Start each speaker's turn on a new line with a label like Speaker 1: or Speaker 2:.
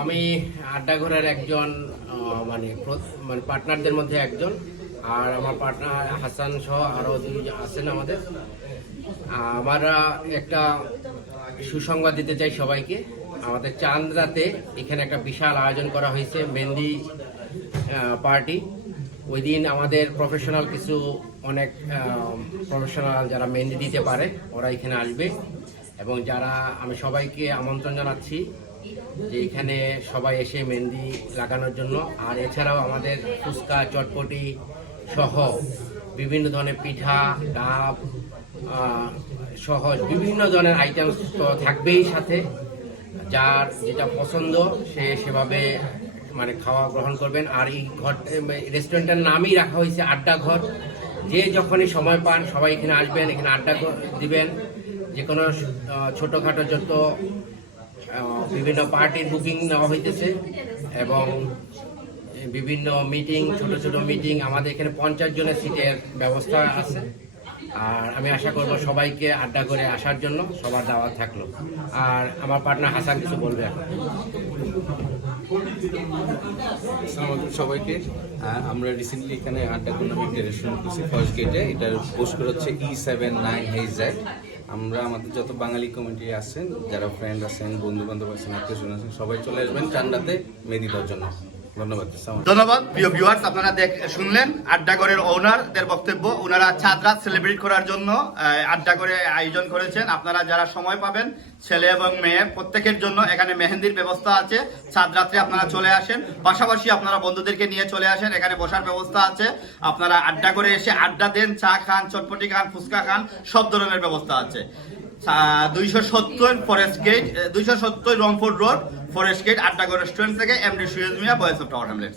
Speaker 1: আমি আড্ডা আড্ডাঘরের একজন মানে মানে পার্টনারদের মধ্যে একজন, আর আমার পার্টনার হাসান সহ আরও দুজন আছেন আমাদের। আমরা একটা সুসংবাদ দিতে চাই সবাইকে। আমাদের চান্দ্রাতে এখানে একটা বিশাল আয়োজন করা হয়েছে, মেহেন্দি পার্টি। ওই দিন আমাদের প্রফেশনাল কিছু অনেক প্রফেশনাল যারা মেহেন্দি দিতে পারে, ওরা এখানে আসবে। এবং যারা, আমি সবাইকে আমন্ত্রণ জানাচ্ছি যে এখানে সবাই এসে মেহেন্দি লাগানোর জন্য। আর এছাড়াও আমাদের ফুচকা চটপটি সহ বিভিন্ন ধরনের পিঠা ডাব আহ, সহ বিভিন্ন ধরনের আইটেমস তো থাকবেই সাথে। যার যেটা পছন্দ সে সেভাবে মানে খাওয়া গ্রহণ করবেন। আর এই ঘর রেস্টুরেন্টের নামই রাখা হয়েছে আড্ডা ঘর। যে যখনই সময় পান সবাই এখানে আসবেন এখানে আড্ডা দিবেন। যে কোনো ছোটোখাটো যত বিভিন্ন পার্টির বুকিং নেওয়া হইতেছে এবং বিভিন্ন মিটিং, ছোট ছোট মিটিং, আমাদের এখানে পঞ্চাশ জনের সিটের ব্যবস্থা আছে। আর আমি আশা করব সবাইকে আড্ডা করে আসার জন্য সবার দাওয়াত থাকল। আর আমার পার্টনার হাসান কিছু বলবে
Speaker 2: সবাইকে। আমরা রিসেন্টলি এখানে আড্ডা নামে একটা রেস্টুরেন্ট করছি ফার্স্ট গেটে এটার পোস্ট করে হচ্ছে ই সেভেন নাইন এইচ আমরা আমাদের যত বাঙালি কমিটি আছেন, যারা ফ্রেন্ড আছেন বন্ধু বান্ধব আছেন আত্মীয় স্বজন আছেন, সবাই চলে আসবেন চান্ডাতে দেওয়ার জন্য। ধন্যবাদ।
Speaker 3: ধন্যবাদ, প্রিয় ভিউয়ার্স আপনারা দেখ, শুনলেন আড্ডাগড়ের ওনারদের বক্তব্য। ওনারা চাঁদ রাত সেলিব্রেট করার জন্য আড্ডাগড়ে আয়োজন করেছেন। আপনারা যারা সময় পাবেন, ছেলে এবং মেয়ে, প্রত্যেকের জন্য এখানে মেহেন্দির ব্যবস্থা আছে। চাঁদ রাত্রে আপনারা চলে আসেন। পাশাপাশি আপনারা বন্ধুদেরকে নিয়ে চলে আসেন। এখানে বসার ব্যবস্থা আছে। আপনারা আড্ডা করে এসে আড্ডা দেন, চা খান, চটপটি খান, ফুচকা খান, সব ধরনের ব্যবস্থা আছে। দুইশো সত্তর ফরেস্ট গেট দুইশো সত্তর Rangpur road forest gate Addagarh restaurant থেকে MD Suez Mia boys of Tower Hamlets